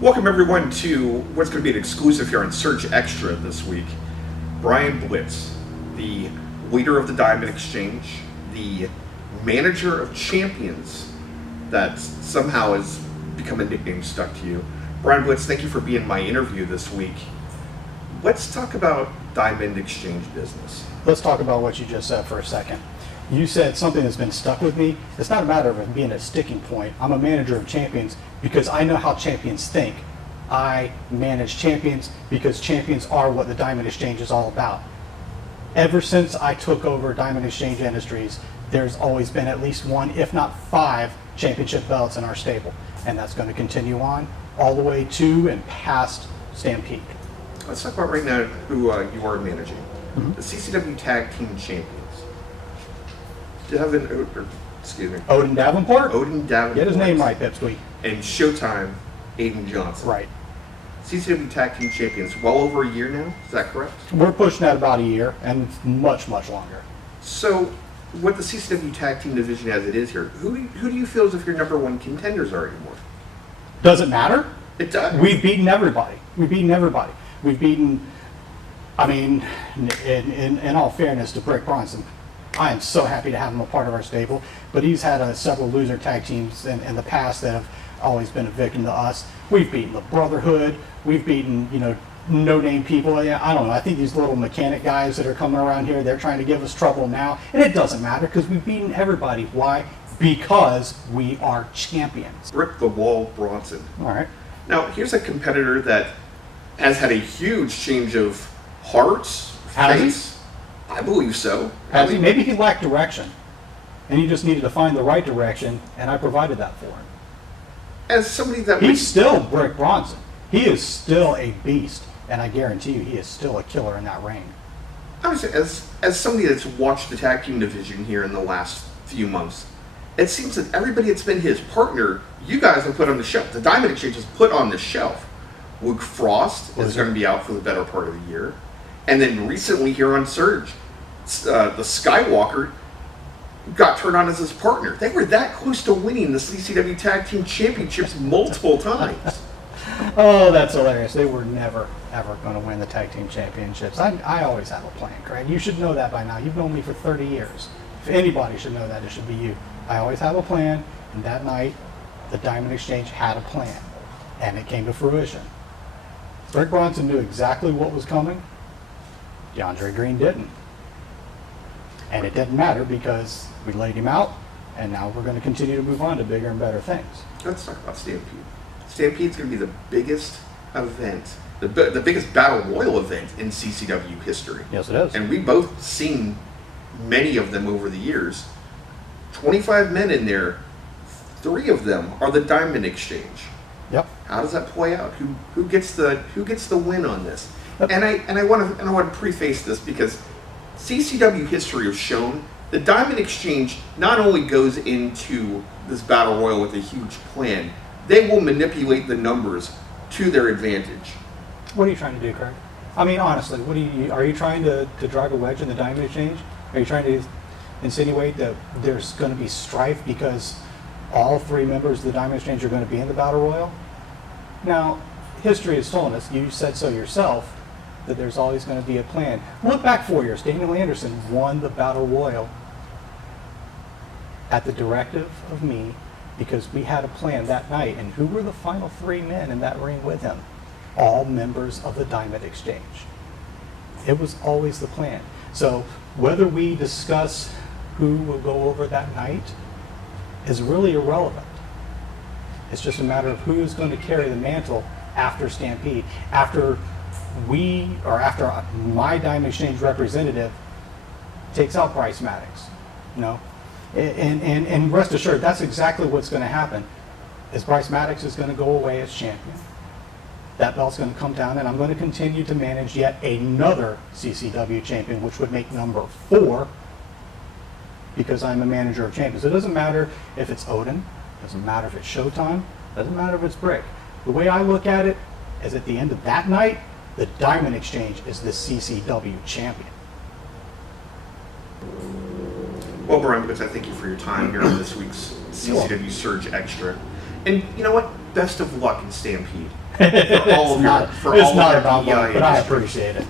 Welcome everyone to what's going to be an exclusive here on Surge Extra this week. Brian Blitz, the leader of the Diamond Exchange, the manager of champions that somehow has become a nickname stuck to you. Brian Blitz, thank you for being my interview this week. Let's talk about Diamond Exchange business. Let's talk about what you just said for a second. You said something that's been stuck with me. It's not a matter of it being a sticking point. I'm a manager of champions because I know how champions think. I manage champions because champions are what the Diamond Exchange is all about. Ever since I took over Diamond Exchange Industries, there's always been at least one, if not 5, championship belts in our stable. And that's going to continue on all the way to and past Stampede. Let's talk about right now who you are managing. Mm-hmm. The CCW Tag Team Champions. Odin Davenport? Odin Davenport. Get his name right, Pipsqueak. And Showtime, Aiden Johnson. Right. CCW Tag Team Champions, well over a year now, is that correct? We're pushing at about a year, and much, much longer. So, with the CCW Tag Team division as it is here, who do you feel as if your number one contenders are anymore? Does it matter? It does. We've beaten everybody. We've beaten, I mean, in all fairness to Brick Bronson, I am so happy to have him a part of our stable, but he's had several loser tag teams in the past that have always been a victim to us. We've beaten the Brotherhood. We've beaten, no-name people. I don't know. I think these little mechanic guys that are coming around here, they're trying to give us trouble now. And it doesn't matter because we've beaten everybody. Why? Because we are champions. Brick the Wall Bronson. All right. Now, here's a competitor that has had a huge change of hearts, face. I believe so. Maybe he lacked direction, and he just needed to find the right direction, and I provided that for him. As somebody that he's still Brick Bronson. He is still a beast, and I guarantee you, he is still a killer in that ring. I would say, as somebody that's watched the tag team division here in the last few months, it seems that everybody that's been his partner, you guys have put on the shelf. The Diamond Exchange has put on the shelf. Luke Frost is going to be out for the better part of the year. And then recently here on Surge, the Skywalker got turned on as his partner. They were that close to winning the CCW Tag Team Championships multiple times. Oh, that's hilarious. They were never, ever going to win the Tag Team Championships. I always have a plan, Craig. You should know that by now. You've known me for 30 years. If anybody should know that, it should be you. I always have a plan, and that night, the Diamond Exchange had a plan, and it came to fruition. Brick Bronson knew exactly what was coming. DeAndre Green didn't. And it didn't matter because we laid him out, and now we're going to continue to move on to bigger and better things. Let's talk about Stampede. Stampede's going to be the biggest event, the biggest Battle Royal event in CCW history. Yes, it is. And we've both seen many of them over the years. 25 men in there, 3 of them are the Diamond Exchange. Yep. How does that play out? Who gets the win on this? Yep. And I want to preface this because CCW history has shown the Diamond Exchange not only goes into this battle royal with a huge plan, they will manipulate the numbers to their advantage. What are you trying to do, Craig? I mean, honestly, are you trying to drive a wedge in the Diamond Exchange? Are you trying to insinuate that there's going to be strife because all 3 members of the Diamond Exchange are going to be in the battle royal? Now, history has told us, you said so yourself, that there's always going to be a plan. Look back 4 years. Daniel Anderson won the Battle Royal at the directive of me because we had a plan that night. And who were the final 3 men in that ring with him? All members of the Diamond Exchange. It was always the plan. So whether we discuss who will go over that night is really irrelevant. It's just a matter of who's going to carry the mantle after Stampede, after my Diamond Exchange representative takes out Bryce Maddox, and rest assured, that's exactly what's going to happen. Is Bryce Maddox is going to go away as champion. That belt's going to come down, and I'm going to continue to manage yet another CCW champion, which would make number 4, because I'm a manager of champions. It doesn't matter if it's Odin, doesn't matter if it's Showtime, doesn't matter if it's Brick. The way I look at it is at the end of that night, The Diamond Exchange is the CCW champion. Well, Brian Blitz, I thank you for your time here on this week's CCW Surge Extra. And you know what? Best of luck in Stampede. For all of your, It's not your about DEI money, but I industry. appreciate it.